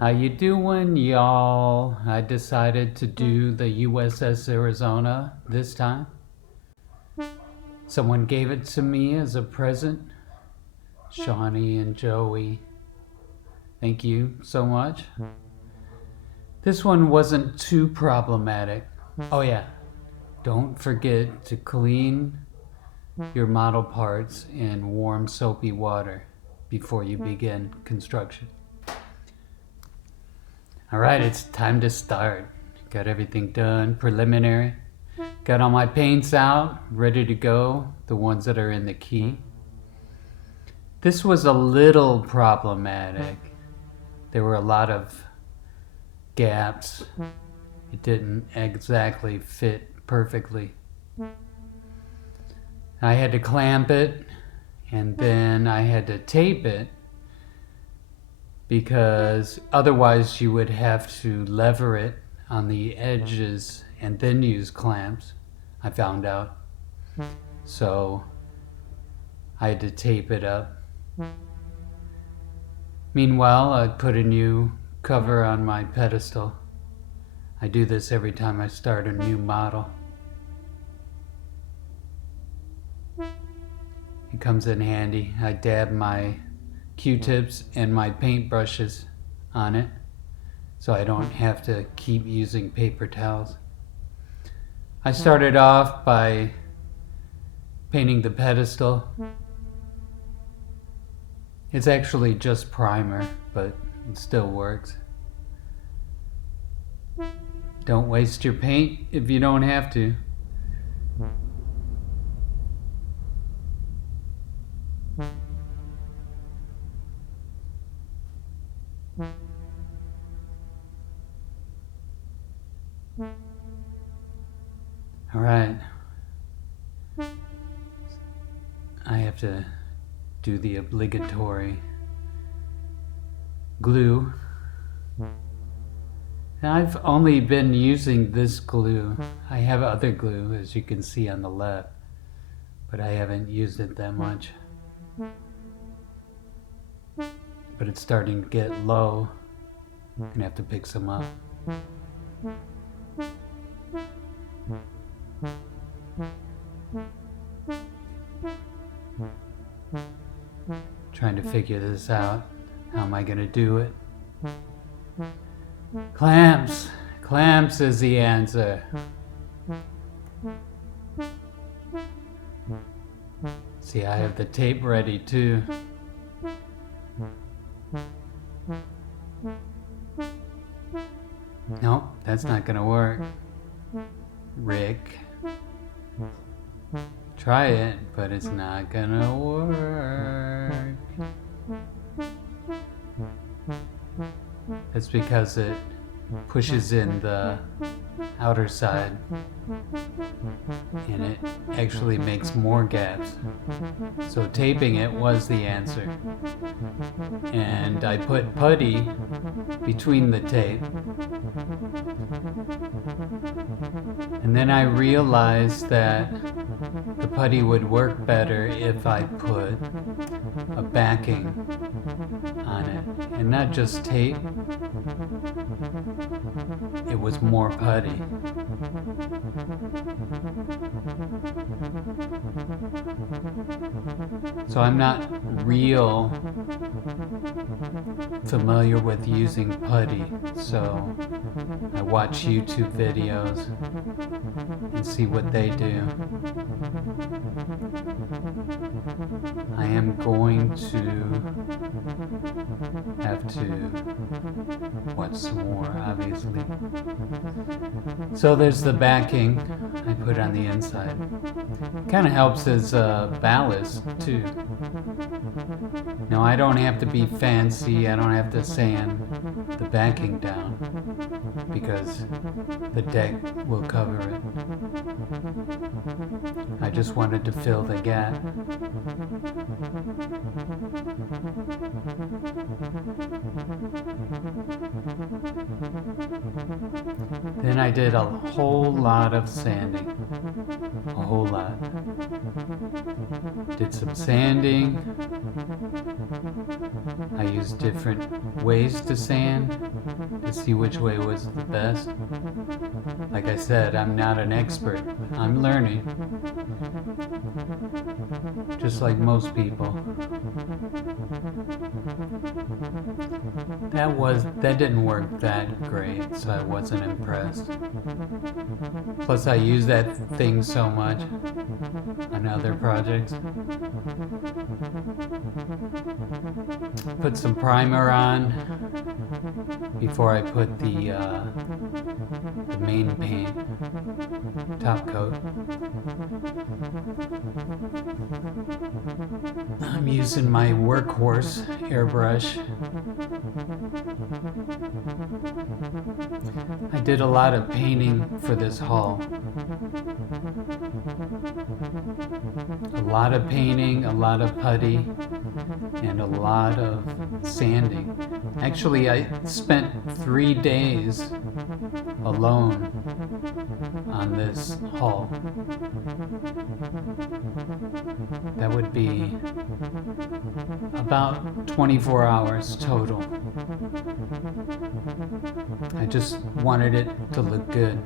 How you doing, y'all? I decided to do the USS Arizona this time. Someone gave it to me as a present. Shawnee and Joey. Thank you so much. This one wasn't too problematic. Oh yeah, don't forget to clean your model parts in warm soapy water before you begin construction. Alright, it's time to start. Got everything done, preliminary. Got all my paints out, ready to go, the ones that are in the key. This was a little problematic. There were a lot of gaps. It didn't exactly fit perfectly. I had to clamp it, and then I had to tape it, because otherwise you would have to lever it on the edges and then use clamps, I found out. So I had to tape it up. Meanwhile, I put a new cover on my pedestal. I do this every time I start a new model. It comes in handy. I dab my Q-tips and my paint brushes on it so I don't have to keep using paper towels. I started off by painting the pedestal. It's actually just primer, but it still works. Don't waste your paint if you don't have to. All right. I have to do the obligatory glue. Now, I've only been using this glue. I have other glue, as you can see on the left, but I haven't used it that much. But it's starting to get low. I'm gonna have to pick some up. Trying to figure this out. How am I gonna do it? Clamps! Clamps is the answer. See, I have the tape ready too. Nope, that's not gonna work. Rick. Try it, but it's not gonna work. That's because it pushes in the outer side and it actually makes more gaps. So taping it was the answer. And I put putty between the tape. And then I realized that the putty would work better if I put a backing on it, and not just tape. It was more putty. So I'm not real familiar with using putty, so I watch YouTube videos and see what they do. I am going to have to watch some more, obviously. So there's the backing I put on the inside. Kind of helps as ballast too. Now I don't have to be fancy, I don't have to sand the backing down because the deck will cover it. I just wanted to fill the gap. Then I did a whole lot of sanding. A whole lot. Did some sanding. I used different ways to sand to see which way was the best. Like I said, I'm not an expert. I'm learning. Just like most people. That didn't work that great, so I wasn't impressed. Plus I use that thing so much on other projects. Put some primer on before I put the main paint top coat. I'm using my workhorse airbrush. I did a lot of painting for this haul. A lot of painting, a lot of putty, and a lot of sanding. Actually, I spent 3 days alone on this haul. That would be about 24 hours total. I just wanted it to look good.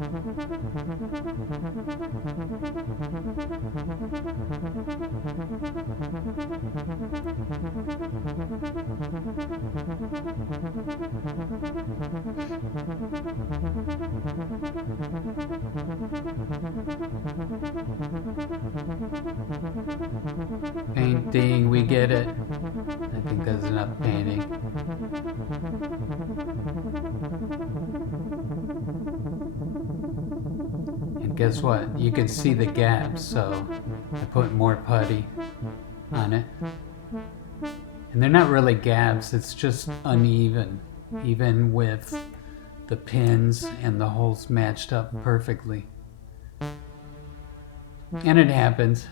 Painting, we get it. I think that's enough painting. And guess what? You can see the gaps, so I put more putty on it. And they're not really gaps, it's just uneven, even with the pins and the holes matched up perfectly. And it happens.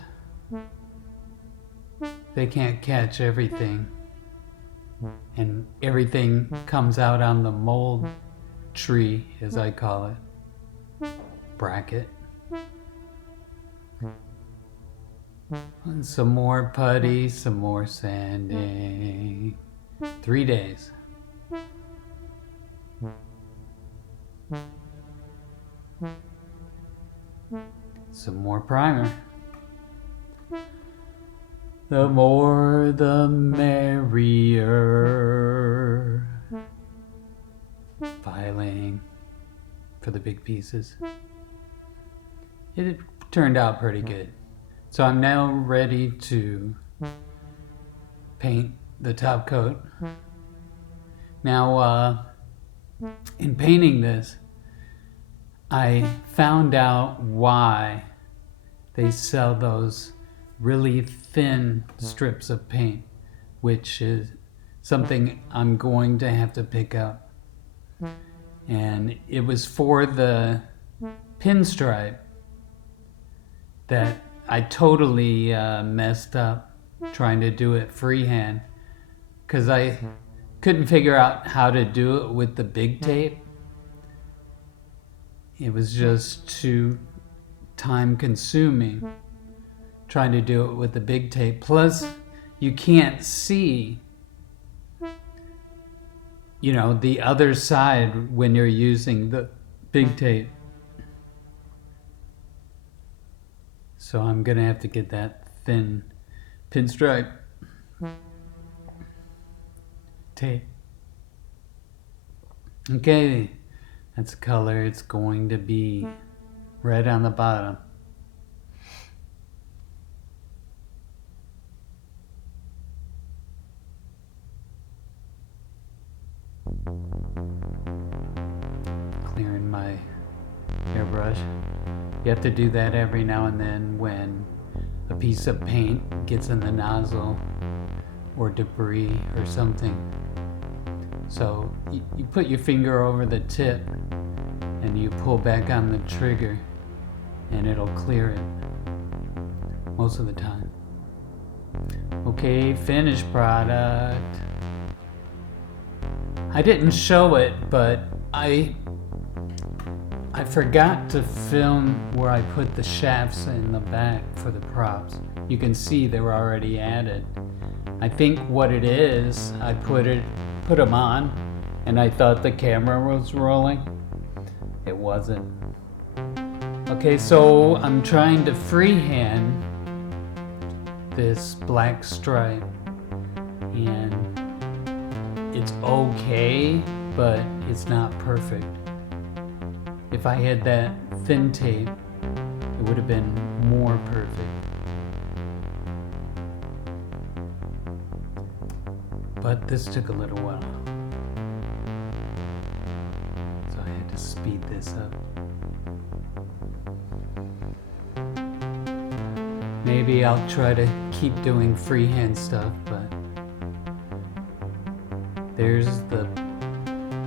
They can't catch everything. And everything comes out on the mold tree, as I call it. Bracket. And some more putty, some more sanding. 3 days. Some more primer. The more the merrier. Filing for the big pieces. It turned out pretty good. So I'm now ready to paint the top coat. Now, in painting this, I found out why they sell those really thin strips of paint, which is something I'm going to have to pick up. And it was for the pinstripe that I totally messed up trying to do it freehand, because I couldn't figure out how to do it with the big tape. It was just too time consuming trying to do it with the big tape. Plus, you can't see, the other side when you're using the big tape. So I'm gonna have to get that thin pinstripe tape. Okay, that's the color it's going to be. Red on the bottom. Clearing my airbrush. You have to do that every now and then when a piece of paint gets in the nozzle or debris or something. So you put your finger over the tip and you pull back on the trigger and it'll clear it most of the time. Okay, finished product. I didn't show it, but I forgot to film where I put the shafts in the back for the props. You can see they were already added. I think what it is, I put them on, and I thought the camera was rolling. It wasn't. Okay, so I'm trying to freehand this black stripe, and it's okay, but it's not perfect. If I had that thin tape, it would have been more perfect. But this took a little while, so I had to speed this up. Maybe I'll try to keep doing freehand stuff, but there's the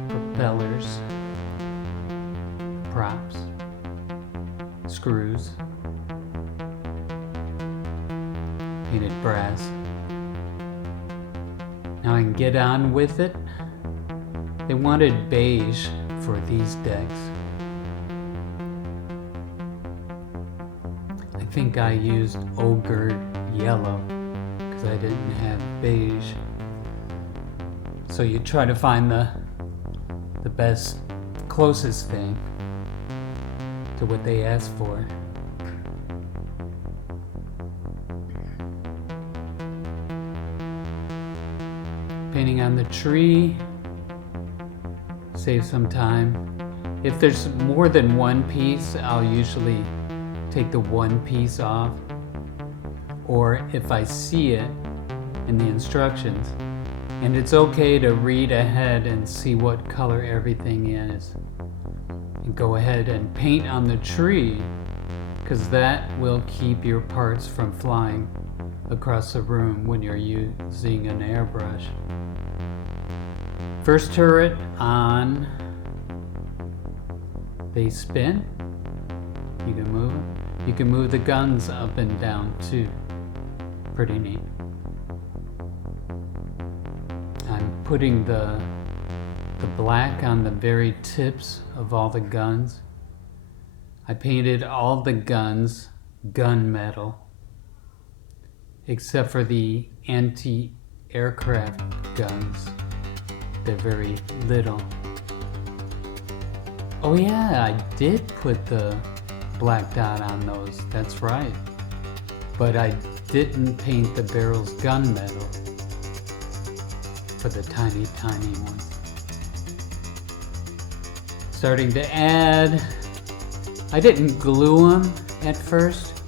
propellers, props, screws, painted brass. Now I can get on with it. They wanted beige for these decks. I think I used ochre yellow because I didn't have beige. So you try to find the best, closest thing to what they asked for. Painting on the tree, save some time. If there's more than one piece, I'll usually take the one piece off, or if I see it in the instructions, and it's okay to read ahead and see what color everything is, and go ahead and paint on the tree, because that will keep your parts from flying across the room when you're using an airbrush. First turret on, they spin. You can move them. You can move the guns up and down too. Pretty neat. I'm putting the black on the very tips of all the guns. I painted all the guns gunmetal, except for the anti-aircraft guns. They're very little. Oh yeah, I did put the black dot on those, that's right. But I didn't paint the barrels gunmetal for the tiny, tiny ones. Starting to add. I didn't glue them at first,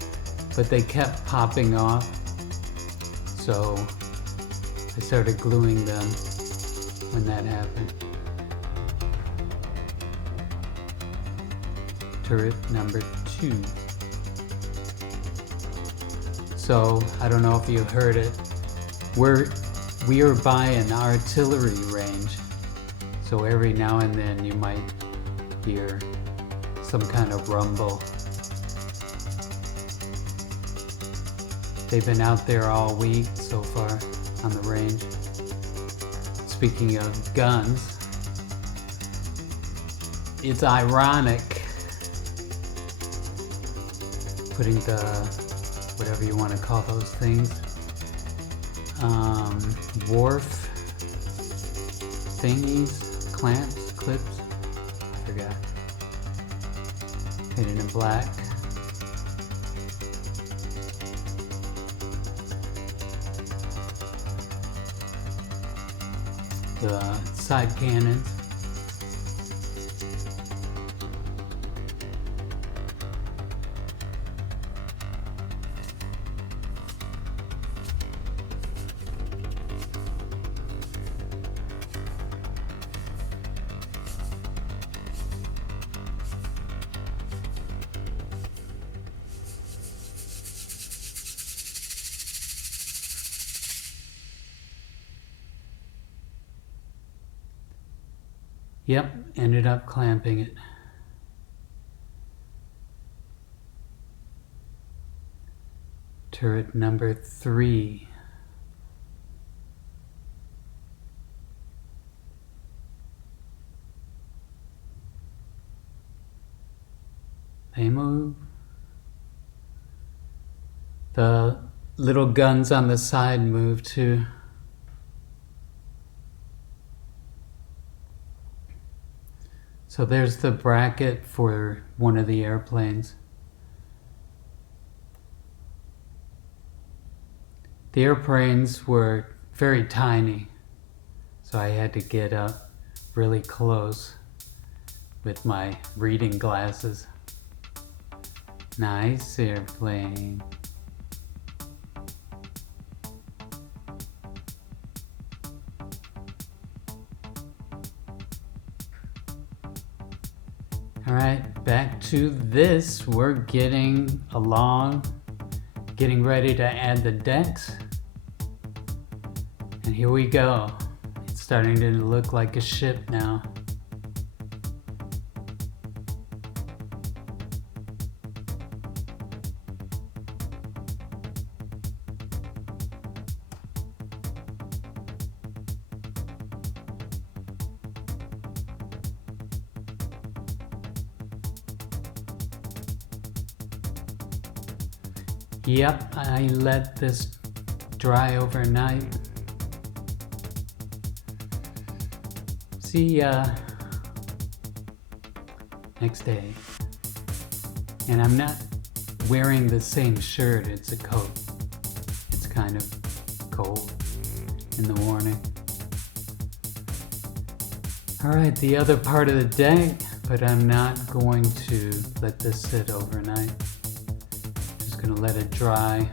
but they kept popping off. So I started gluing them when that happened. Turret number 2. So I don't know if you heard it. We are by an artillery range, so every now and then you might hear some kind of rumble. They've been out there all week so far on the range. Speaking of guns, it's ironic putting the, whatever you want to call those things, wharf thingies, clamps, clips, I forgot. Painted in black. The side cannon. Yep, ended up clamping it. Turret number 3. They move. The little guns on the side move too. So there's the bracket for one of the airplanes. The airplanes were very tiny, so I had to get up really close with my reading glasses. Nice airplane. Alright, back to this. We're getting along, getting ready to add the decks. And here we go. It's starting to look like a ship now. Yep, I let this dry overnight. See ya next day. And I'm not wearing the same shirt, it's a coat. It's kind of cold in the morning. Alright, the other part of the deck, but I'm not going to let this sit overnight. Just gonna let it dry,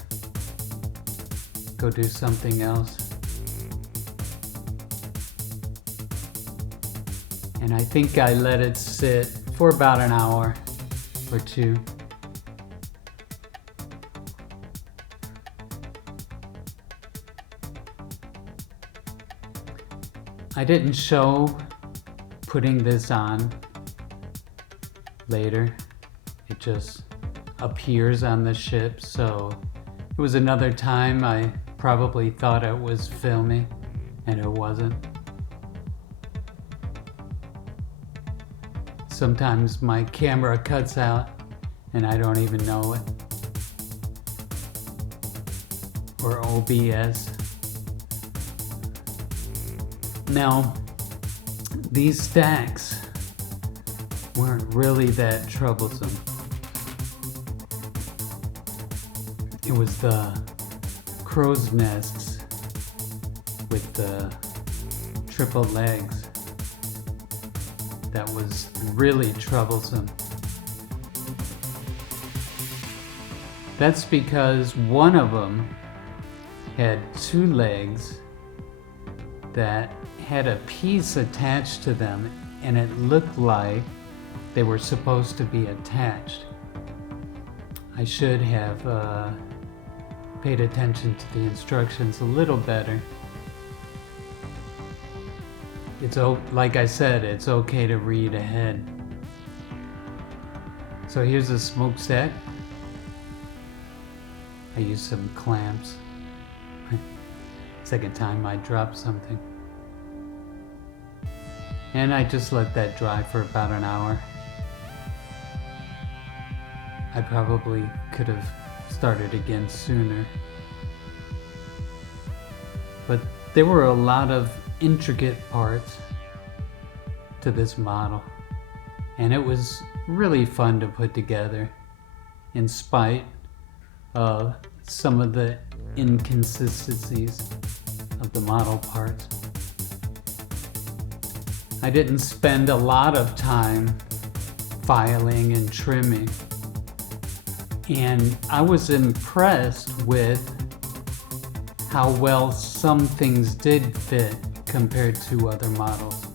go do something else. And I think I let it sit for about an hour or two. I didn't show putting this on later. It just appears on the ship, so it was another time I probably thought it was filming and it wasn't. Sometimes my camera cuts out and I don't even know it. Or OBS. Now, these stacks weren't really that troublesome. It was the crow's nests with the triple legs that was really troublesome. That's because one of them had two legs that had a piece attached to them, and it looked like they were supposed to be attached. I should have paid attention to the instructions a little better. It's like I said, it's okay to read ahead. So here's a smokestack. I used some clamps. Second time I dropped something. And I just let that dry for about an hour. I probably could have started again sooner. But there were a lot of intricate parts to this model, and it was really fun to put together in spite of some of the inconsistencies of the model parts. I didn't spend a lot of time filing and trimming, and I was impressed with how well some things did fit compared to other models.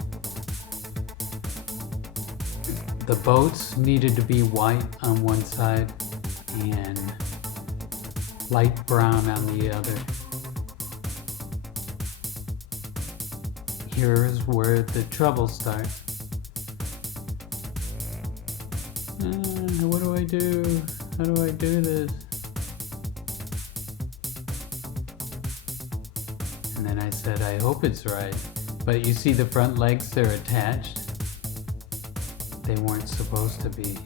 The boats needed to be white on one side and light brown on the other. Here's where the trouble starts. What do I do? How do I do this? And then I said, I hope it's right. But you see the front legs, they're attached. They weren't supposed to be.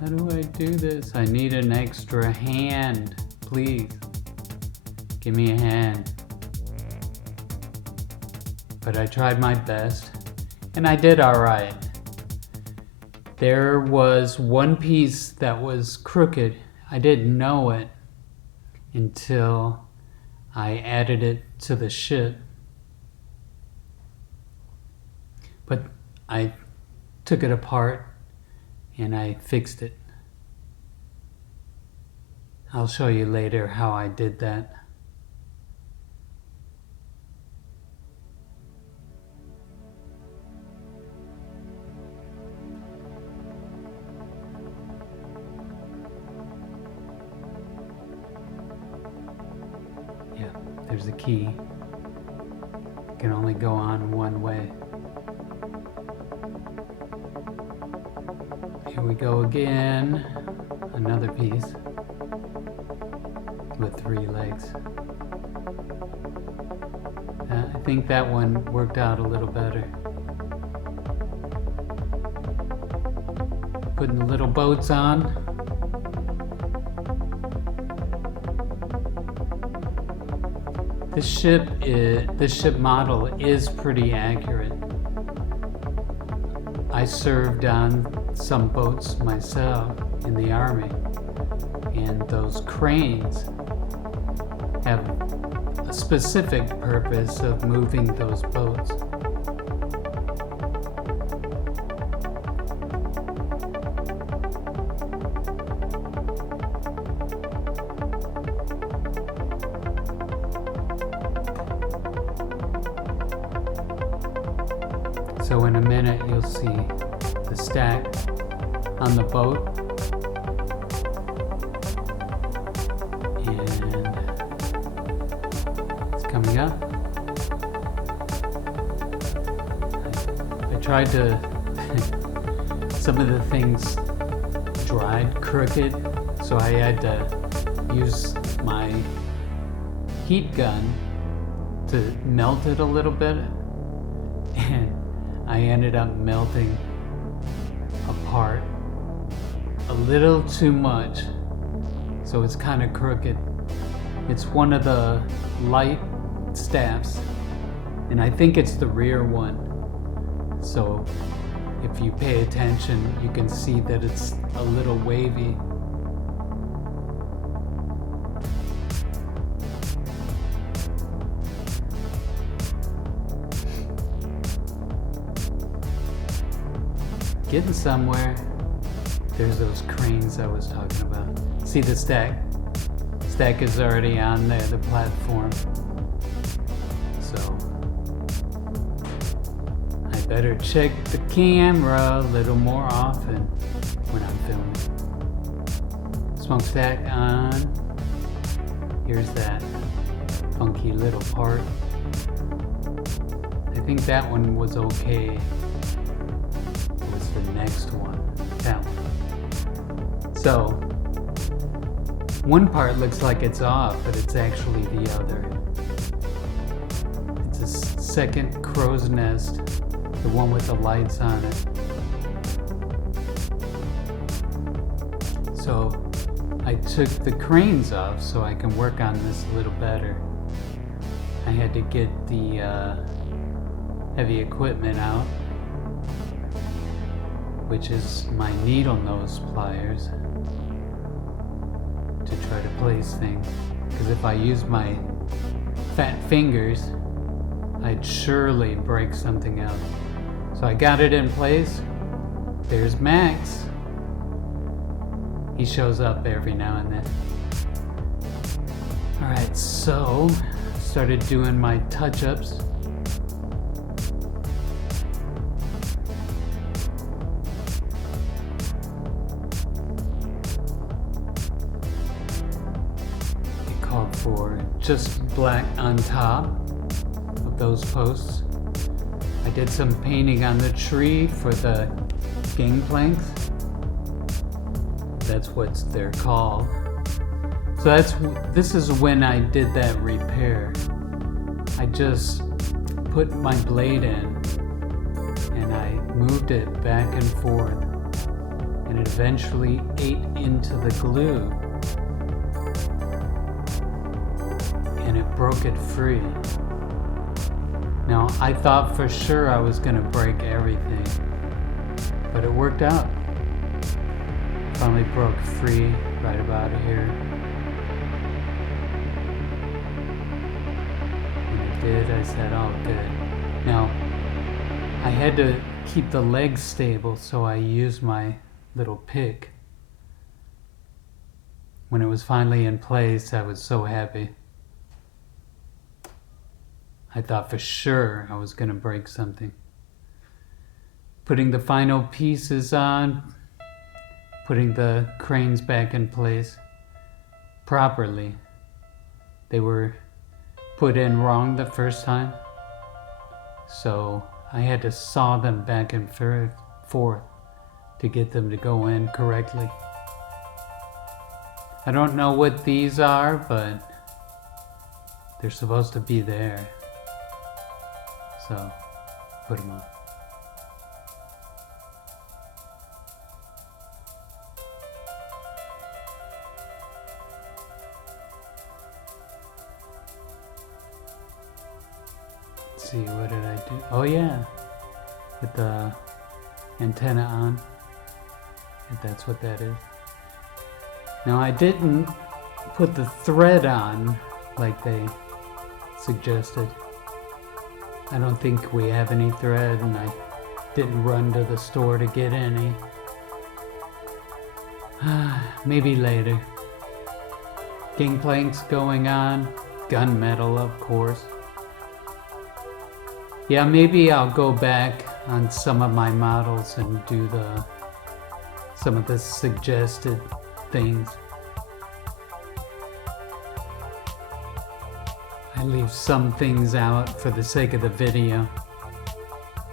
How do I do this? I need an extra hand, please. Give me a hand. But I tried my best, and I did all right. There was one piece that was crooked. I didn't know it until I added it to the ship. But I took it apart and I fixed it. I'll show you later how I did that. Yeah, there's a key. It can only go on one way. Here we go again. Another piece with 3 legs. I think that one worked out a little better. Putting the little boats on. This ship model is pretty accurate. I served on some boats myself in the Army, and those cranes have a specific purpose of moving those boats. So in a minute you'll see the stack on the boat, and it's coming up. I tried to some of the things dried crooked, so I had to use my heat gun to melt it a little bit, and I ended up melting apart a little too much, so it's kind of crooked. It's one of the light staffs, and I think it's the rear one. So if you pay attention, you can see that it's a little wavy. Getting somewhere. There's those cranes I was talking about. See the stack? Stack is already on there, the platform. So I better check the camera a little more often when I'm filming. Smokestack on. Here's that funky little part. I think that one was okay. The next one, that one. So one part looks like it's off, but it's actually the other. It's a second crow's nest, the one with the lights on it. So I took the cranes off so I can work on this a little better. I had to get the heavy equipment out, which is my needle nose pliers, to try to place things. Because if I use my fat fingers, I'd surely break something else. So I got it in place. There's Max. He shows up every now and then. Alright, so started doing my touch-ups. For just black on top of those posts. I did some painting on the tree for the gangplanks. That's what they're called. So this is when I did that repair. I just put my blade in and I moved it back and forth, and it eventually ate into the glue. And it broke it free. Now, I thought for sure I was gonna break everything, but it worked out. Finally broke free right about here. When it did, I said, oh, good. Now, I had to keep the legs stable, so I used my little pick. When it was finally in place, I was so happy. I thought for sure I was gonna break something. Putting the final pieces on, putting the cranes back in place properly. They were put in wrong the first time, so I had to saw them back and forth to get them to go in correctly. I don't know what these are, but they're supposed to be there. So, put them on. Let's see, what did I do? Oh yeah, with the antenna on, if that's what that is. Now I didn't put the thread on like they suggested. I don't think we have any thread, and I didn't run to the store to get any. Maybe later. Gangplanks going on, gunmetal of course. Yeah, maybe I'll go back on some of my models and do some of the suggested things. I leave some things out for the sake of the video,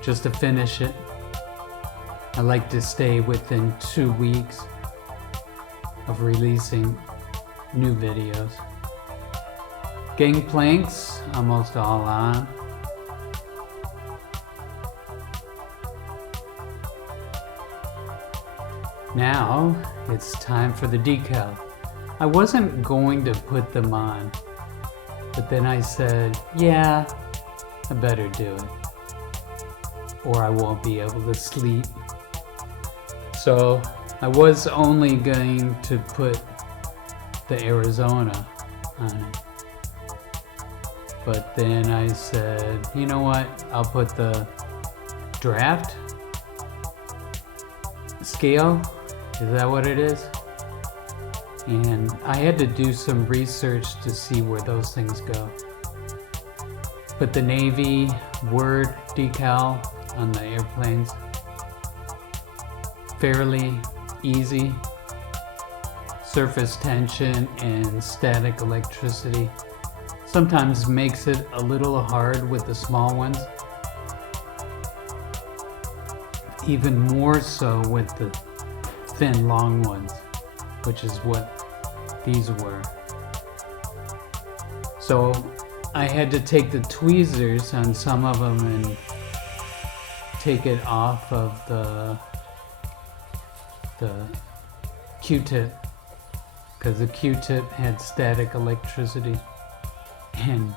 just to finish it. I like to stay within 2 weeks of releasing new videos. Gangplanks, almost all on. Now, it's time for the decal. I wasn't going to put them on, but then I said, yeah, I better do it, or I won't be able to sleep. So I was only going to put the Arizona on it, but then I said, you know what, I'll put the draft scale. Is that what it is? And I had to do some research to see where those things go. Put the Navy word decal on the airplanes. Fairly easy. Surface tension and static electricity sometimes makes it a little hard with the small ones. Even more so with the thin, long ones, which is what these were. So I had to take the tweezers on some of them and take it off of the Q-tip, because the Q-tip had static electricity and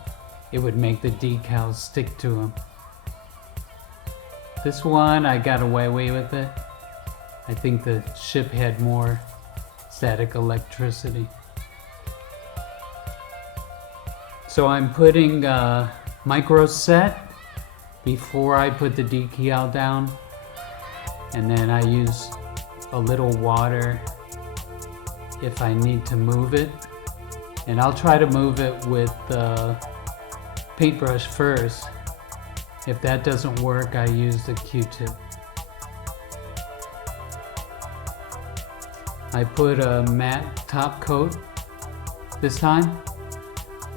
it would make the decals stick to them. This one, I got away with it. I think the ship had more static electricity. So I'm putting a micro set before I put the decal down, and then I use a little water if I need to move it, and I'll try to move it with the paintbrush first. If that doesn't work, I use the Q-tip. I put a matte top coat this time.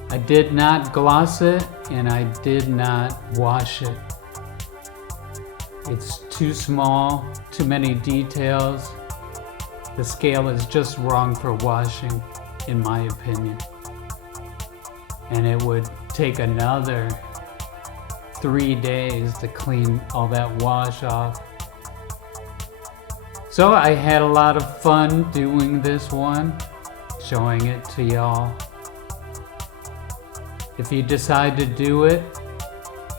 I did not gloss it and I did not wash it. It's too small, too many details. The scale is just wrong for washing, in my opinion. And it would take another 3 days to clean all that wash off. So I had a lot of fun doing this one, showing it to y'all. If you decide to do it,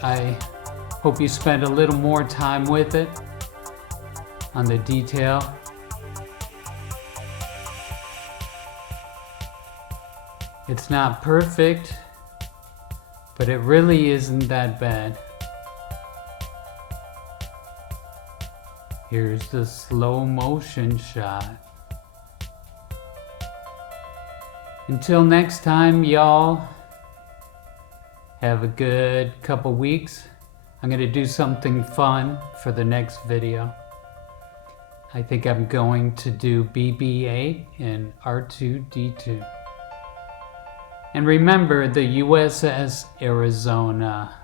I hope you spend a little more time with it on the detail. It's not perfect, but it really isn't that bad. Here's the slow motion shot. Until next time, y'all, have a good couple weeks. I'm going to do something fun for the next video. I think I'm going to do BB-8 and R2-D2. And remember the USS Arizona.